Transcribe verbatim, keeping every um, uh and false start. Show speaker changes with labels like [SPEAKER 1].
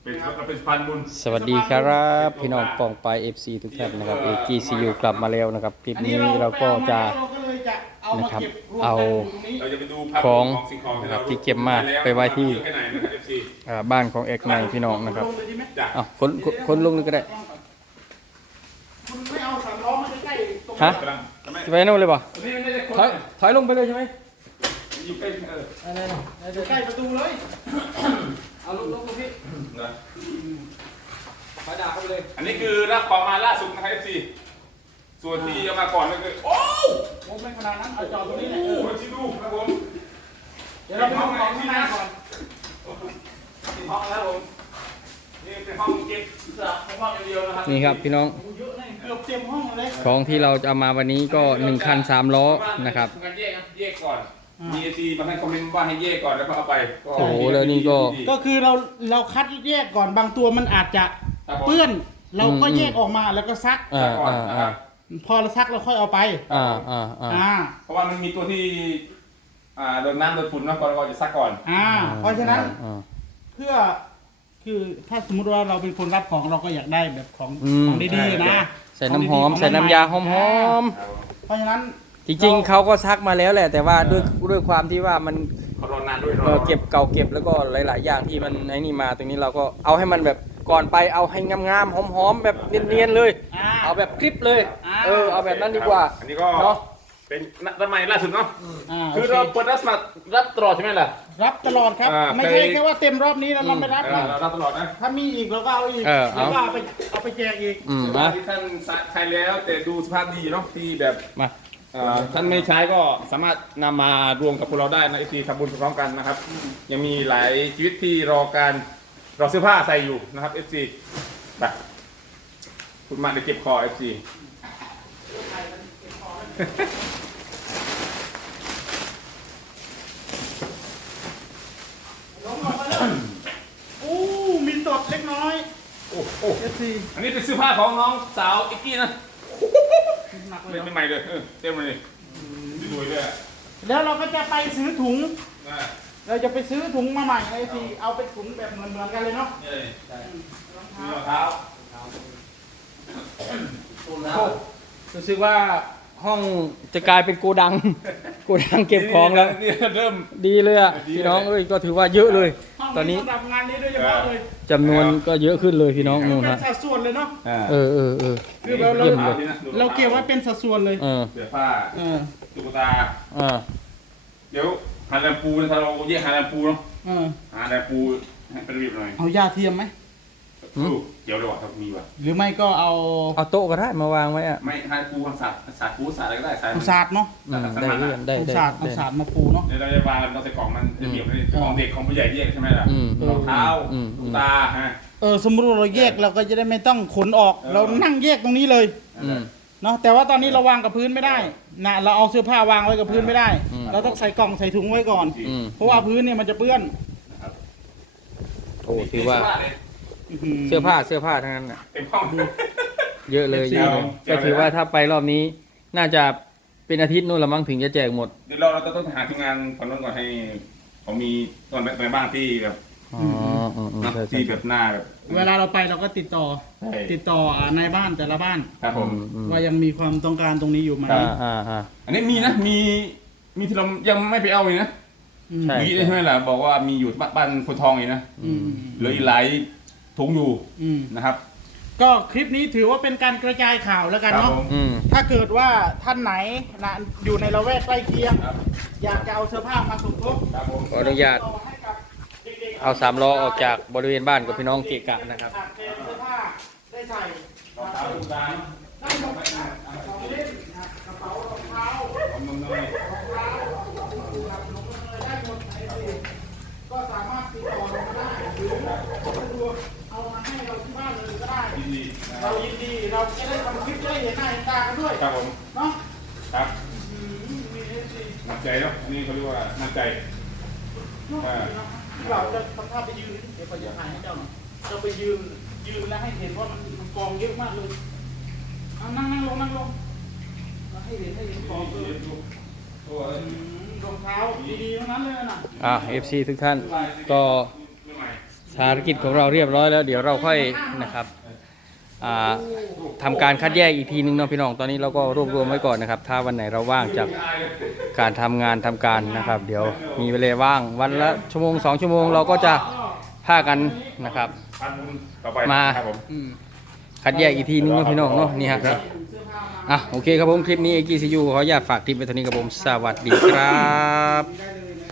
[SPEAKER 1] เป็นเป็นพันบุญ
[SPEAKER 2] สวัสดีครับพี่น้องปองไป เอฟ ซี ทุกท่านนะครับ เอ จี ซี ยู กลับมาแล้วนะครับคลิปนี้เราก็จะนะครับเอาของนะครับที่เก็บมาไปไว้ที่บ้านของเอกในพี่น้องนะครับเอาคนคนลงเลยก็ได้
[SPEAKER 3] คุณไม่เอาสามล้อมาใกล้ๆตรง
[SPEAKER 2] ฮะไปโน่นเลยป่ะถอยถอยลงไปเลยใช่ไหม
[SPEAKER 1] อยู่ใกล้เออ
[SPEAKER 3] อะไรนะใกล้ประตูเลยเอาลงลงตรงนี้ไปด่าเขาเลย
[SPEAKER 1] อันนี้คือรับของมาล่าสุดนะครับ เอฟ ซี ส่วนที่เอามาก่อนก็คือโอ้
[SPEAKER 3] โหไม่ขนาดนั้นเอาจอดตรงนี้แหละ
[SPEAKER 1] โอ้ชิดูครับผม
[SPEAKER 3] เดี๋ยวเราไปดูของข้างในก่อน
[SPEAKER 1] ที่ห้องแล้วผมนี่เป็นห้องเก็บสลับห้องเดียวนะครับ
[SPEAKER 2] นี่ครับพี่น้อง
[SPEAKER 3] เยอะเลยเกือบเต็มห้องเลย
[SPEAKER 2] ของที่เราจะเอามาวันนี้ก็หนึ่งคันสามล้อนะครับ
[SPEAKER 1] การแยกแยกก่อนมีเอซีมาให้คอมเมนต์ว่าให้แยกก่อนแล้วก็เอาไป
[SPEAKER 2] โอ้โหแล้วนี่ก็
[SPEAKER 3] ก็คือเราเราคัดแยกก่อนบางตัวมันอาจจะเปื้อนเราก็แยกออกมาแล้วก็ซัก
[SPEAKER 1] ก่อน
[SPEAKER 3] พอเราซักเราค่อยเอาไป
[SPEAKER 2] อ่าอ่าอ่า
[SPEAKER 1] เพราะว่ามันมีตัวที่อ่าโดนน้ำโดนฝุ่นนะก่อนเราจะซักก่อน
[SPEAKER 3] อ่าเพราะฉะนั้นเพื่อคือถ้าสมมติว่าเราเป็นคนรับของเราก็อยากได้แบบของของดีๆนะ
[SPEAKER 2] ใส่น้ำหอมใส่น้ำยาหอม
[SPEAKER 3] ๆเพราะฉะนั้น
[SPEAKER 2] จริงๆเขาก็ซักมาแล้วแหละแต่ว่าด้วยด้วยความที่ว่ามัน
[SPEAKER 1] เขารอนานด้วย
[SPEAKER 2] เก็บเก่าเก็บแล้วก็หลายๆอย่างที่มันไอ้นี่มาตรงนี้เราก็เอาให้มันแบบก่อนไปเอาให้งามๆหอมๆแบบเนียนๆเลยเอาแบบคลิปเลยเออเอาแบบนั้นดีกว่า
[SPEAKER 1] อันนี้ก็เนาะเป็นทำไมล่าสุดเนาะคือเราเปิดรับสมัครรับตลอดใช่ไหมล่ะ
[SPEAKER 3] รับตลอดครับไม่ใช่แค่ว่าเต็มรอบนี้แล้วเราไม่รับนะ
[SPEAKER 1] เรารับตลอดนะ
[SPEAKER 3] ถ้ามีอีกเราก็เอาอีกแล้วก็เอาไปเอาไปแจกอีก
[SPEAKER 1] มาที่ท่านใช้แล้วแต่ดูสภาพดีเนาะที่แบบมาท่านไม่ใช้ก็สามารถนำมารวมกับพวกเราได้นะไอซีทำบุญพร้อมกันนะครับยังมีหลายชีวิตที่รอการรอเสื้อผ้าใส่อยู่นะครับเอฟซีไปคุณมาเดี๋ยวเก็บคอเอฟซี
[SPEAKER 3] อู้มีตดเล็กน้อย
[SPEAKER 1] โอ้โหเอฟซีอันนี้เป็นเสื้อผ้าของน้องสาวอิกกี้นะเล่นใหม่เลยเต็มเลยดูเลย
[SPEAKER 3] แล้วเราก็จะไปซื้อถุงเราจะไปซื้อถุงมาใหม่ไอ้ทีเอาเป็นถุงแบบเหมือนเหมือนกันเลยเนาะ
[SPEAKER 1] รองเท้า
[SPEAKER 2] รู้สึกว่าห้องจะกลายเป็นโกดังโกดังเก็บของแล้ว
[SPEAKER 1] เริ่ม
[SPEAKER 2] ดีเลยอ่ะพี่น้องเอ้ยก็ถือว่าเยอะเลยตอนนี้
[SPEAKER 3] สำหรับงานนี้โดยเฉพาะเลย
[SPEAKER 2] จำนวนก็เยอะขึ้นเลยพี่น้องนู่น
[SPEAKER 3] ฮะเป็นสัดส่วนเลยเนาะ
[SPEAKER 2] เออเออเออ
[SPEAKER 3] คือเราเราเราเก็บไว้เป็นสัดส่วนเลย
[SPEAKER 1] เสื้อผ้าตุ๊กตาเดี๋ยวหาแรมปูถ้าเราแยกหาแรมปูเนาะหาแรมปูให้เป็นระเบียบหน่อย
[SPEAKER 3] เอายาเทียมไหม
[SPEAKER 1] เดี๋ยวเลยว่ะถ้ามีว่ะ
[SPEAKER 3] หรือไม่ก็เอา
[SPEAKER 2] เอาโต๊ะก็ได้มาวางไว้อะ
[SPEAKER 1] ไม่ให้ปูศาสตร์ศาสตร์ปูศาสตร์อะไรก็ได้
[SPEAKER 3] ศาสตร์เนาะ
[SPEAKER 2] ได้ได้
[SPEAKER 3] ได้ศาสตร์ศาสตร์มาปูเนาะ
[SPEAKER 1] เดี๋ยวเราจะวางเราใส่กล่องมันจะเบียบให้ของเด็กของผู้ใหญ่แยกใช่ไหมล่ะรองเท้าตุ๊กตาฮะ
[SPEAKER 3] เออสมมติเราแยกเราก็จะได้ไม่ต้องขนออกเรานั่งแยกตรงนี้เลยเนาะแต่ว่าตอนนี้เราวางกับพื้นไม่ได้นะเราเอาเสื้อผ้าวางไว้กับพื้นไม่ได้เราต้องใส่กล่องใส่ถุงไว้ก่อนเพราะว่าพื้นเนี่ยมันจะเปื้อน
[SPEAKER 2] โอ้ถือว่าเสื้อผ้าเสื้อผ้าทั้งนั้นอ่ะเยอะเลยก็ถือว่าถ้าไปรอบนี้น่าจะเป็นอาทิตย์นู่นละมั้งถึงจะแจกหมด
[SPEAKER 1] เดี๋ยวเราเราต้องหาทีมงานคนนู้นก่อนให้เขามีตอนในบ้านที่แบบที่แบบหน้าแบบ
[SPEAKER 3] เวลาเราไปเราก็ติดต่อติดต่อในบ้านแต่ละบ้าน
[SPEAKER 1] ครับผม
[SPEAKER 3] ว่ายังมีความต้องการตรงนี้อยู่ไหม
[SPEAKER 1] อันนี้มีนะมีมีที่เรายังไม่ไปเอาเลยนะมีใช่ไหมล่ะบอกว่ามีอยู่บ้านคนทองอีกนะเหลืออีกหลายถุงอยู่นะครับ
[SPEAKER 3] ก็คลิปนี้ถือว่าเป็นการกระจายข่าวแล้วกันเนาะถ้าเกิดว่าท่านไหนนะอยู่ในละแวกใกล้เคียงอยากจะเอาเสื้อผ้ามาสมทบ
[SPEAKER 2] ขออนุญาตเอาสามล้อออกจากบริเวณบ้านกับพี่น้องเกะกะนะครับ
[SPEAKER 3] เสื้อผ้าได้ใส่
[SPEAKER 1] รองเท้าตุ๊กตา
[SPEAKER 3] ได้หมดของเล่นกระเป๋ารองเท้ารองเท้าได้หมดก็สามารถติดต่อเราได้หรือเอามาให้เราที่บ้านเลยก็ได้เรายินดีเราจะได้ทำคลิปได้เห็นหน้าเห็นตากันด้วย
[SPEAKER 1] ครับผม
[SPEAKER 3] เนาะ
[SPEAKER 1] ครับมั่นใจเนาะนี่เขาเรียกว่ามั่นใจ
[SPEAKER 3] เราจะทำท่าไปยืนเดี๋ยวขอจะถ่ายให้เจ้าหน่อยเราไปยืนยืนแล้วให้เห็นว่ามันกองเยอะมากเลยนั่งนั่งลงนั่งลงเราให้เห็นให้เห็นกองเลยรองเท้าดีๆทั้งนั้นเลยนะ
[SPEAKER 2] อ่า เอฟ ซี ทุกท่านก็ภารกิจของเราเรียบร้อยแล้วเดี๋ยวเราค่อยนะครับอ่าทำการคัดแยกอีกทีนึงเนาะพี่น้องตอนนี้เราก็รวบรวมไว้ก่อนนะครับถ้าวันไหนเราว่างจากการทำงานทำการนะครับ เดี๋ยวมีเวลาว่างวันละชั่วโมงสองชั่วโมงเราก็จะพากันนะครับ
[SPEAKER 1] พันบุญต่อไป
[SPEAKER 2] มา
[SPEAKER 1] ครับผม
[SPEAKER 2] อืมคัดแยกอีกทีนึงเนาะพี่น้องเนาะนี่ฮะครับอ่ะโอเคครับผมคลิปนี้ เอ จี ซี ยู ขออนุญาตฝากคลิปไว้เท่านี้ครับผมสวัสดีครับ